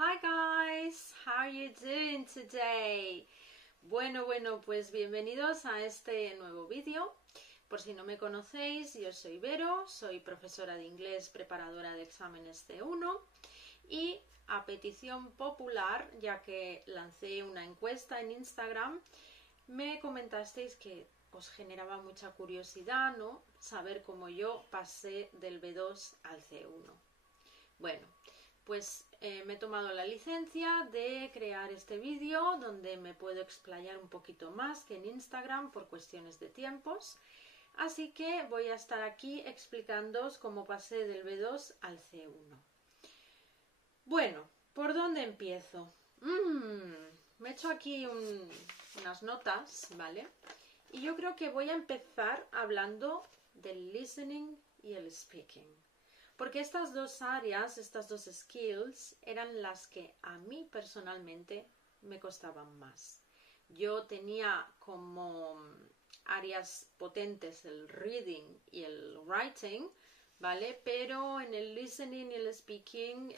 Hi guys, how are you doing today? Bueno, pues bienvenidos a este nuevo vídeo. Por si no me conocéis, yo soy Vero, soy profesora de inglés, preparadora de exámenes C1 y a petición popular, ya que lancé una encuesta en Instagram, me comentasteis que os generaba mucha curiosidad, ¿no? Saber cómo yo pasé del B2 al C1. Bueno, pues me he tomado la licencia de crear este vídeo donde me puedo explayar un poquito más que en Instagram por cuestiones de tiempos. Así que voy a estar aquí explicándoos cómo pasé del B2 al C1. Bueno, ¿por dónde empiezo? Me he hecho aquí unas notas, ¿vale? Y yo creo que voy a empezar hablando del listening y el speaking. Porque estas dos áreas, estas dos skills, eran las que a mí personalmente me costaban más. Yo tenía como áreas potentes el reading y el writing, ¿vale? Pero en el listening y el speaking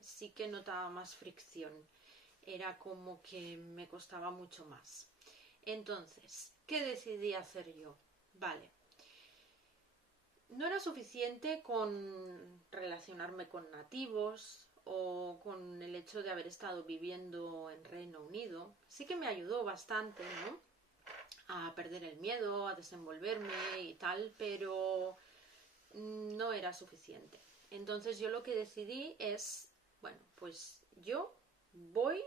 sí que notaba más fricción. Era como que me costaba mucho más. Entonces, ¿qué decidí hacer yo? Vale. No era suficiente con relacionarme con nativos o con el hecho de haber estado viviendo en Reino Unido. Sí que me ayudó bastante, ¿no? A perder el miedo, a desenvolverme y tal, pero no era suficiente. Entonces yo lo que decidí es, bueno, pues yo voy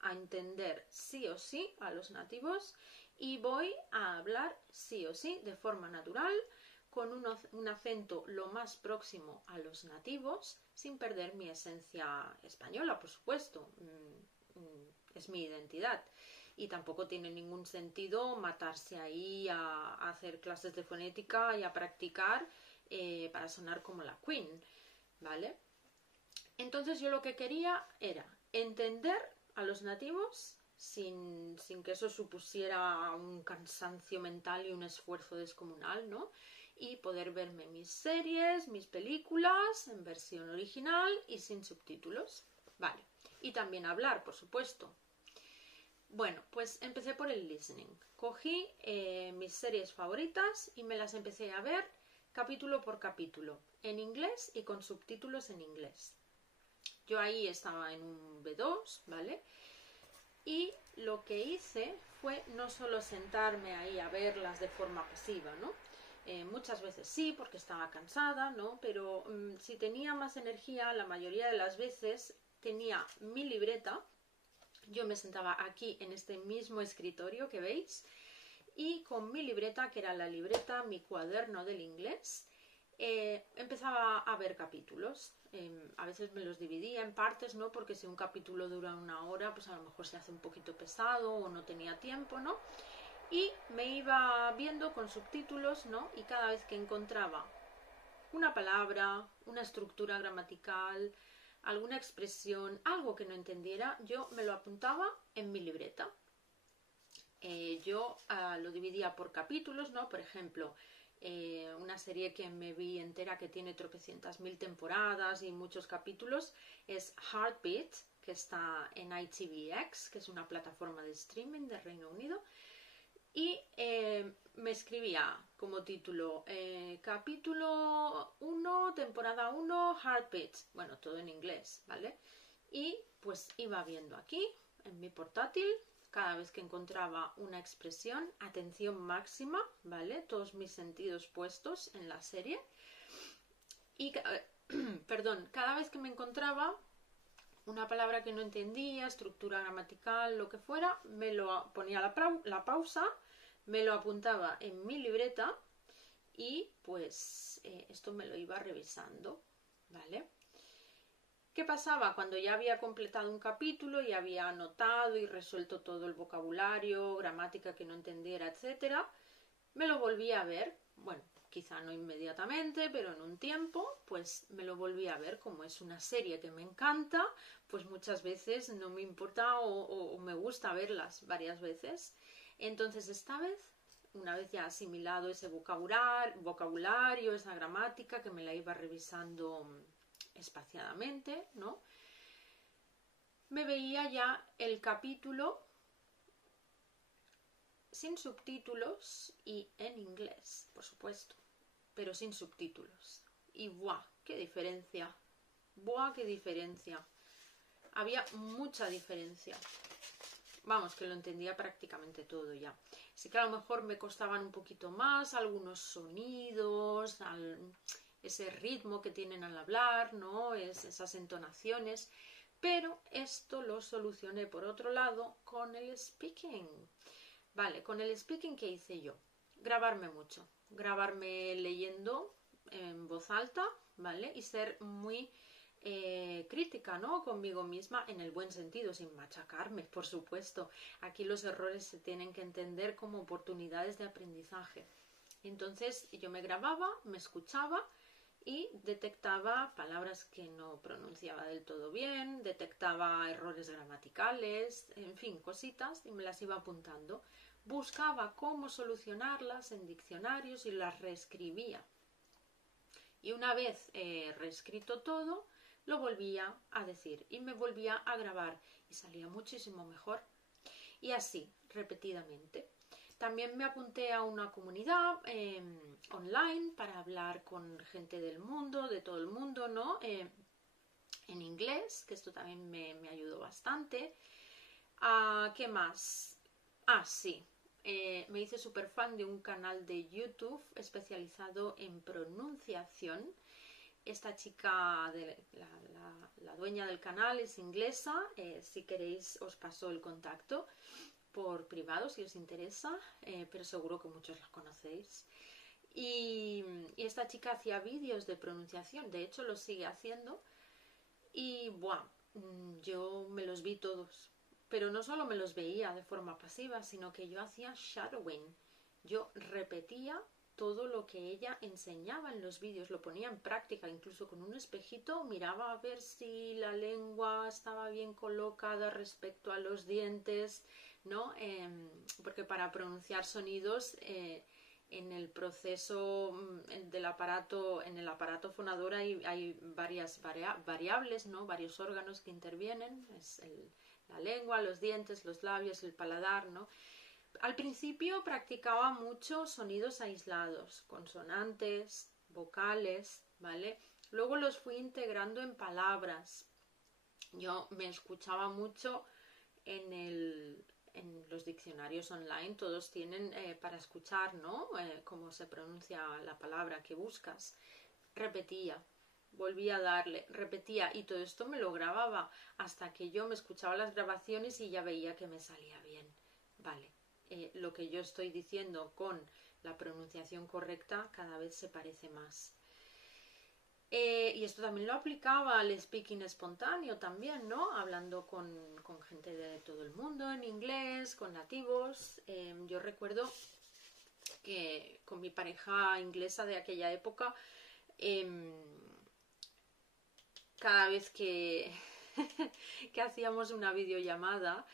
a entender sí o sí a los nativos y voy a hablar sí o sí de forma natural, con un acento lo más próximo a los nativos, sin perder mi esencia española, por supuesto. Es mi identidad. Y tampoco tiene ningún sentido matarse ahí a hacer clases de fonética y a practicar para sonar como la Queen, ¿vale? Entonces yo lo que quería era entender a los nativos sin que eso supusiera un cansancio mental y un esfuerzo descomunal, ¿no? Y poder verme mis series, mis películas en versión original y sin subtítulos. Vale. Y también hablar, por supuesto. Bueno, pues empecé por el listening. Cogí mis series favoritas y me las empecé a ver capítulo por capítulo, en inglés y con subtítulos en inglés. Yo ahí estaba en un B2, ¿vale? Y lo que hice fue no solo sentarme ahí a verlas de forma pasiva, ¿no? Muchas veces sí, porque estaba cansada, ¿no? Pero si tenía más energía, la mayoría de las veces tenía mi libreta. Yo me sentaba aquí en este mismo escritorio que veis y con mi libreta, que era la libreta, mi cuaderno del inglés, empezaba a ver capítulos. A veces me los dividía en partes, ¿no? Porque si un capítulo dura una hora, pues a lo mejor se hace un poquito pesado o no tenía tiempo, ¿no? Y me iba viendo con subtítulos, ¿no? Y cada vez que encontraba una palabra, una estructura gramatical, alguna expresión, algo que no entendiera, yo me lo apuntaba en mi libreta. Yo lo dividía por capítulos, ¿no? Por ejemplo, una serie que me vi entera que tiene tropecientas mil temporadas y muchos capítulos es Heartbeat, que está en ITVX, que es una plataforma de streaming de Reino Unido. Y me escribía como título capítulo 1, temporada 1, Heartbeat. Bueno, todo en inglés, ¿vale? Y pues iba viendo aquí, en mi portátil, cada vez que encontraba una expresión, atención máxima, ¿vale? Todos mis sentidos puestos en la serie. Y, perdón, cada vez que me encontraba una palabra que no entendía, estructura gramatical, lo que fuera, me lo ponía la pausa, me lo apuntaba en mi libreta y pues esto me lo iba revisando, ¿vale? ¿Qué pasaba? Cuando ya había completado un capítulo y había anotado y resuelto todo el vocabulario, gramática que no entendiera, etcétera, me lo volvía a ver. Bueno, quizá no inmediatamente, pero en un tiempo, pues me lo volví a ver. Como es una serie que me encanta, pues muchas veces no me importa o me gusta verlas varias veces. Entonces esta vez, una vez ya asimilado ese vocabulario, esa gramática, que me la iba revisando espaciadamente, ¿no? me veía ya el capítulo sin subtítulos y en inglés, por supuesto, pero sin subtítulos. Y ¡buah! ¡Qué diferencia! ¡Buah! ¡Qué diferencia! Había mucha diferencia. Vamos, que lo entendía prácticamente todo ya. Sí que a lo mejor me costaban un poquito más algunos sonidos, ese ritmo que tienen al hablar, ¿no? Esas entonaciones. Pero esto lo solucioné por otro lado con el speaking. Vale, con el speaking, ¿qué hice yo? Grabarme mucho. Grabarme leyendo en voz alta, ¿vale? Y ser muy crítica, ¿no? Conmigo misma, en el buen sentido, sin machacarme, por supuesto. Aquí los errores se tienen que entender como oportunidades de aprendizaje. Entonces yo me grababa, me escuchaba y detectaba palabras que no pronunciaba del todo bien, detectaba errores gramaticales, en fin, cositas, y me las iba apuntando. Buscaba cómo solucionarlas en diccionarios y las reescribía. Y una vez reescrito todo, lo volvía a decir y me volvía a grabar y salía muchísimo mejor. Y así, repetidamente. También me apunté a una comunidad online para hablar con gente del mundo, de todo el mundo, ¿no? En inglés, que esto también me ayudó bastante. ¿Qué más? Sí. Me hice súper fan de un canal de YouTube especializado en pronunciación. Esta chica, la dueña del canal, es inglesa. Si queréis os paso el contacto por privado si os interesa, pero seguro que muchos la conocéis. Y esta chica hacía vídeos de pronunciación, de hecho lo sigue haciendo. Y buah, yo me los vi todos. Pero no solo me los veía de forma pasiva, sino que yo hacía shadowing. Yo repetía todo lo que ella enseñaba en los vídeos, lo ponía en práctica, incluso con un espejito, miraba a ver si la lengua estaba bien colocada respecto a los dientes, ¿no? Porque para pronunciar sonidos en el proceso del aparato, en el aparato fonador hay varias variables, ¿no? Varios órganos que intervienen, es la lengua, los dientes, los labios, el paladar, ¿no? Al principio practicaba mucho sonidos aislados, consonantes, vocales, ¿vale? Luego los fui integrando en palabras. Yo me escuchaba mucho en los diccionarios online, todos tienen para escuchar, ¿no? Cómo se pronuncia la palabra que buscas. Repetía, volvía a darle, repetía y todo esto me lo grababa hasta que yo me escuchaba las grabaciones y ya veía que me salía bien. Vale, lo que yo estoy diciendo con la pronunciación correcta cada vez se parece más. Y esto también lo aplicaba al speaking espontáneo también, ¿no? Hablando con gente de todo el mundo en inglés, con nativos. Yo recuerdo que con mi pareja inglesa de aquella época, cada vez que hacíamos una videollamada,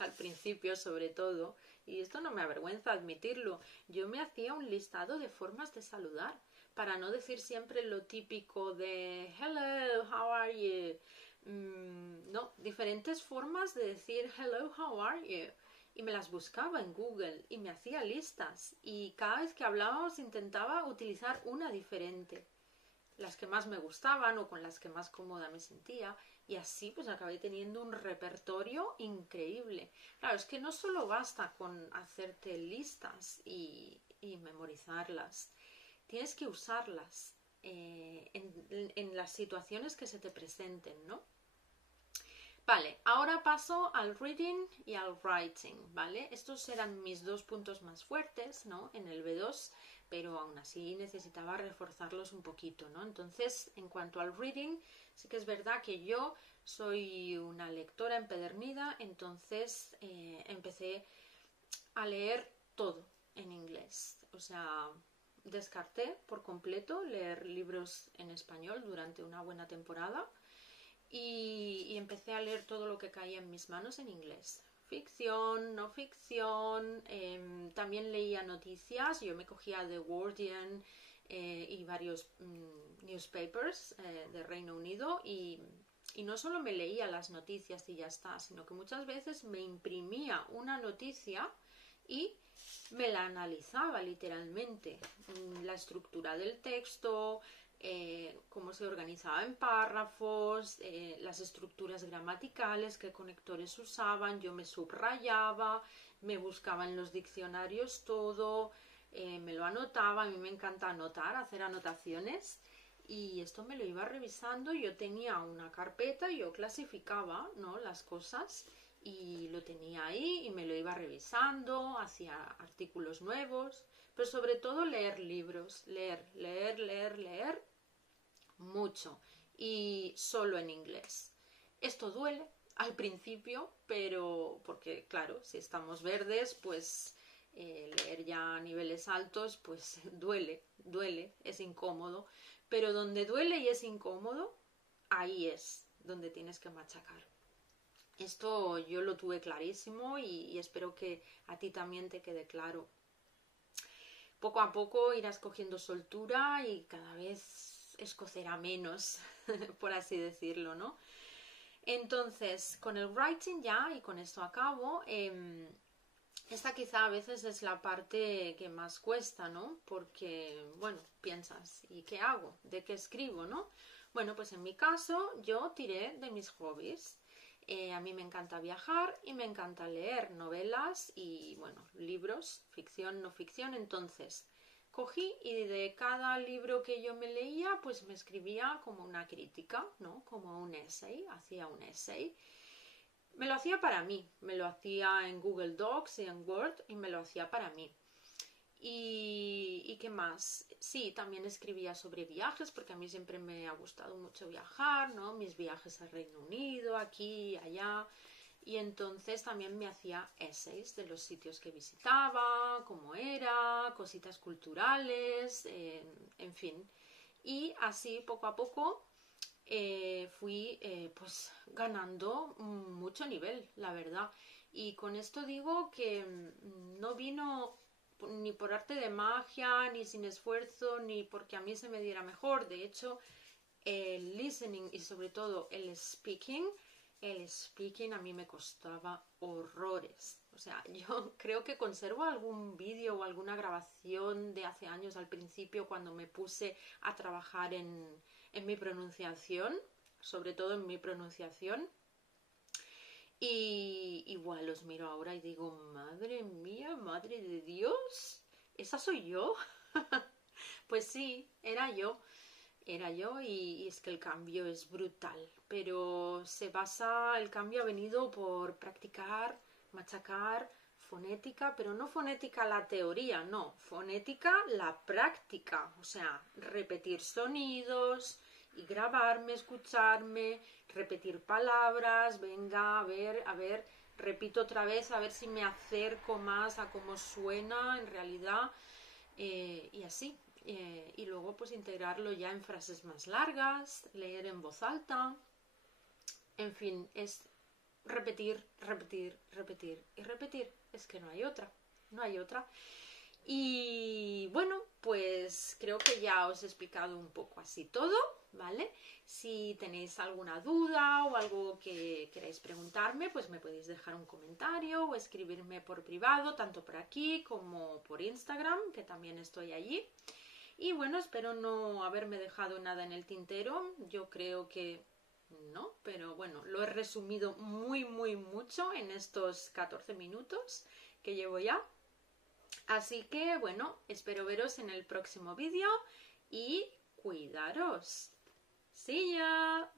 al principio sobre todo, y esto no me avergüenza admitirlo, yo me hacía un listado de formas de saludar para no decir siempre lo típico de hello, how are you, no, diferentes formas de decir hello, how are you, y me las buscaba en Google y me hacía listas y cada vez que hablábamos intentaba utilizar una diferente, las que más me gustaban o con las que más cómoda me sentía, y así pues acabé teniendo un repertorio increíble. Claro, es que no solo basta con hacerte listas y memorizarlas, tienes que usarlas en las situaciones que se te presenten, ¿no? Vale, ahora paso al reading y al writing, ¿vale? Estos eran mis dos puntos más fuertes, ¿no? En el B2, pero aún así necesitaba reforzarlos un poquito, ¿no? Entonces, en cuanto al reading, sí que es verdad que yo soy una lectora empedernida, entonces empecé a leer todo en inglés. O sea, descarté por completo leer libros en español durante una buena temporada. Y empecé a leer todo lo que caía en mis manos en inglés. Ficción, no ficción, también leía noticias, yo me cogía The Guardian y varios newspapers de Reino Unido y y no solo me leía las noticias y ya está, sino que muchas veces me imprimía una noticia y me la analizaba literalmente, la estructura del texto, cómo se organizaba en párrafos, las estructuras gramaticales, qué conectores usaban, yo me subrayaba, me buscaba en los diccionarios todo, me lo anotaba, a mí me encanta anotar, hacer anotaciones. Y esto me lo iba revisando, yo tenía una carpeta y yo clasificaba, ¿no?, las cosas y lo tenía ahí y me lo iba revisando, hacía artículos nuevos, pero sobre todo leer libros, leer mucho y solo en inglés. Esto duele al principio, pero porque claro, si estamos verdes, pues leer ya a niveles altos, pues duele, es incómodo. Pero donde duele y es incómodo, ahí es donde tienes que machacar. Esto yo lo tuve clarísimo y espero que a ti también te quede claro. Poco a poco irás cogiendo soltura y cada vez escocerá menos, por así decirlo, ¿no? Entonces, con el writing ya, y con esto acabo, esta quizá a veces es la parte que más cuesta, ¿no? Porque, bueno, piensas, ¿y qué hago? ¿De qué escribo, no? Bueno, pues en mi caso yo tiré de mis hobbies. A mí me encanta viajar y me encanta leer novelas y, bueno, libros, ficción, no ficción. Entonces, cogí y de cada libro que yo me leía, pues me escribía como una crítica, ¿no? Como un essay, hacía un essay. Me lo hacía para mí, me lo hacía en Google Docs y en Word y me lo hacía para mí. ¿Y qué más? Sí, también escribía sobre viajes porque a mí siempre me ha gustado mucho viajar, ¿no? Mis viajes al Reino Unido, aquí, allá. Y entonces también me hacía essays de los sitios que visitaba, cómo era, cositas culturales, en fin. Y así poco a poco fui pues ganando mucho nivel, la verdad. Y con esto digo que no vino ni por arte de magia, ni sin esfuerzo, ni porque a mí se me diera mejor. De hecho, el listening y sobre todo el speaking a mí me costaba horrores. O sea, yo creo que conservo algún vídeo o alguna grabación de hace años al principio cuando me puse a trabajar en mi pronunciación, sobre todo en mi pronunciación. Y igual los miro ahora y digo, madre mía, madre de Dios, ¿esa soy yo? Pues sí, era yo y es que el cambio es brutal, pero el cambio ha venido por practicar, machacar, fonética, pero no fonética la teoría, no, fonética la práctica, o sea, repetir sonidos y grabarme, escucharme, repetir palabras, venga, a ver, repito otra vez, a ver si me acerco más a cómo suena en realidad, y así. Y luego pues integrarlo ya en frases más largas, leer en voz alta, en fin, es repetir y repetir, es que no hay otra. Y bueno, pues creo que ya os he explicado un poco así todo, ¿vale? Si tenéis alguna duda o algo que queráis preguntarme, pues me podéis dejar un comentario o escribirme por privado, tanto por aquí como por Instagram, que también estoy allí. Y bueno, espero no haberme dejado nada en el tintero, yo creo que no, pero bueno, lo he resumido muy mucho en estos 14 minutos que llevo ya. Así que bueno, espero veros en el próximo vídeo y cuidaros. See ya.